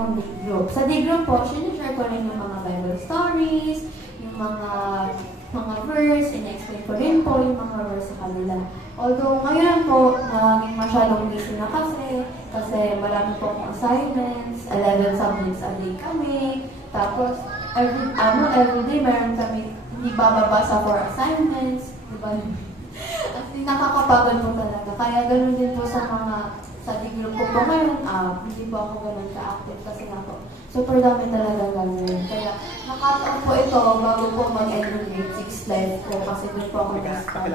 akong day group. Sa day group po, sinishare ko rin yung mga Bible stories, yung mga verse, in-explain ko rin po yung mga verse sa kanila. Although ngayon po, naging masyadong busy na kasi marami po akong assignments, 11 subjects a day kami, tapos everyday meron kami hindi bababa sa 4 assignments, diba? At nakakapagod po talaga. Kaya ganoon din po sa group ko po ngayon, hindi po ako ganun ka-active kasi nga po, super dami talaga gano'n. Kaya nakataon po ito bago po mag-end 6 live po kasi doon po ako na-start.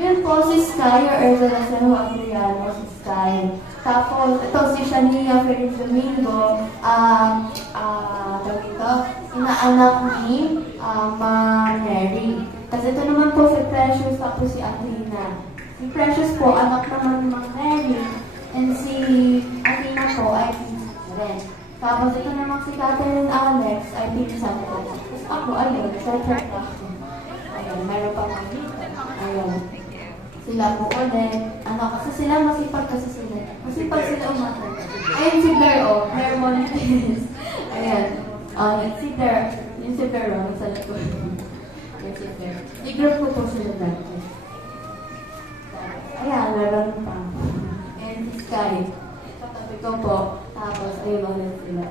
Yun po si Sky, or Ursula Seno Adriano, si Sky. Tapos, ito si Shania Ferris Domingo, inaanak ni Mary. Kasi ito naman po si Precious, tapos si Athena. Si Precious po, anak naman ni Mary, and si Athena po ay pinsan rin. Tapos ito naman si Catherine Alex ay pinsan ko. Tapos ako, ayun, short-short ako. Ayun, meron pa mga dito. Ayun. Sila po ulit. Kasi sila masipag kasi sila. Masipag sila umatay. Ayun si Blair, Blair Monites. Ayun. Si Blair. Yung si Blair, sa likod. Yung si Blair. I-group ko po sila dati. Ayan, meron pa. And si Sky. Katabi ko po. Tapos, ayun ulit sila.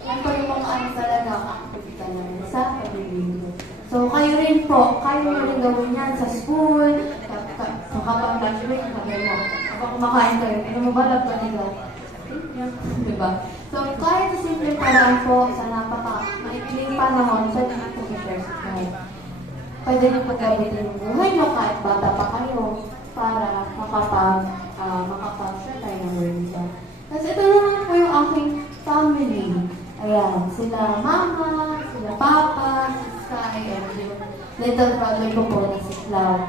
Yan po yung mga talaga aktivita namin sa pag-ibig. So, kayo rin po, kayo rin gawin yan sa school, sa kapag-graduate, sabi mo, kapag kumakain kayo, ano mo ba lang pa nila? Diba? So, kahit sa simple paraan po, sa maikiling panahon, sa dito po i-share sa kayo. Pwede nyo pag-gabitin yung buhay nyo kahit bata pa kayo para makapag-share tayo ng words. Kasi ito naman po yung aking family. Ayan, sila mama, sila papa, si Sky, and yung little brother ko po na si Cloud.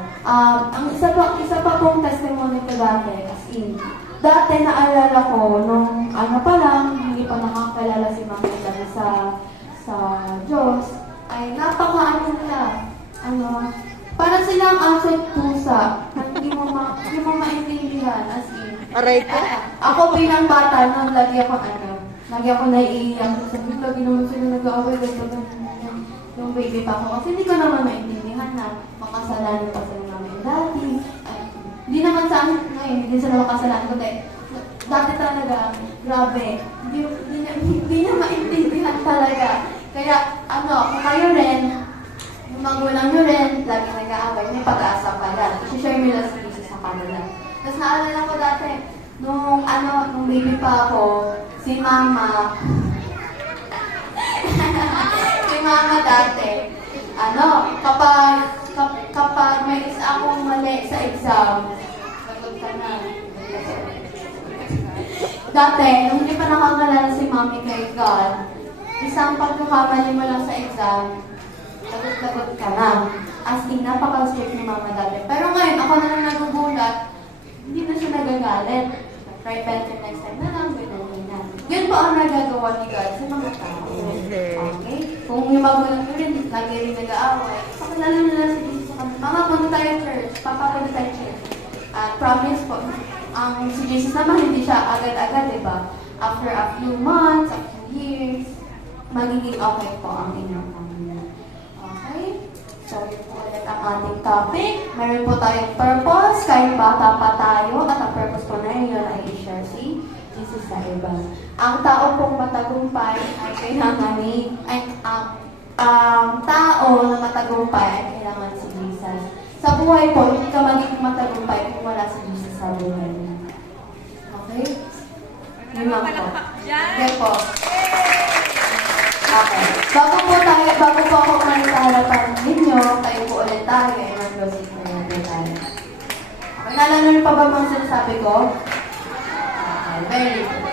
Ang isa pa pong testimony ko dati, as in, dati naalala ko, nung pa lang, hindi pa nakakilala si Mama dati sa Diyos, ay nila, parang silang asset pusa, na hindi mo maintindihan, as in. Aray ko. Ako bilang bata, lagi ako naiiyak. Sabi, lagi naman sila nag-aaway, yung baby pa ako. Kasi hindi ko naman maintindihan na makasalanan pa sila namin dati. Hindi naman sa akin ngayon, hindi sila makasalanan ko. Dati talaga, grabe. Hindi niya maintindihan talaga. Kaya, kung kayo rin, yung magulang nyo rin, lagi nag-aaway, may pag-asa pala. I-share nyo lang sa isa sa kanila. Tapos naalala ko dati, nung baby pa ako, si Mama dati, kapag may isa akong mali sa exam, pagod ka na. Dati, nung hindi pa nakakalala si Mami kay God, isang pagkakamali mo lang sa exam, lagot-lagot ka na. As in, napaka-strict ni Mama dati. Pero ngayon, ako na lang nagugulat, hindi na siya nagagalit. Try better next time na lang, ganyan. Yun po ang nagagawa ni God sa mga tao. Okay? Kung yung magulang ko rin, lagi rin nag-aaway, pakilala nila si Jesus sa kanila. Mama, punta tayo church. Papa, punta tayo church. Promise po, si Jesus naman hindi siya agad-agad, diba? After a few months, a few years, magiging okay po ang inyong pamilya. Okay? So, yun po ulit ang ating topic. Meron po tayong purpose, kahit bata pa tayo, at ang purpose po na yun ay i-share si Jesus sa iba. Ang tao pong matagumpay ay kailangan ang tao na matagumpay ay kailangan si Jesus. Sa buhay po, hindi ka magiging matagumpay kung wala si Jesus sa buhay mo. Okay? Yun lang po. Yan po. Okay. Bago po ako kumain sa harapan ninyo, tayo po ulit tayo, ay mag-closing prayer tayo. Okay, naalala niyo pa ba mga sinasabi ko? Okay, very good.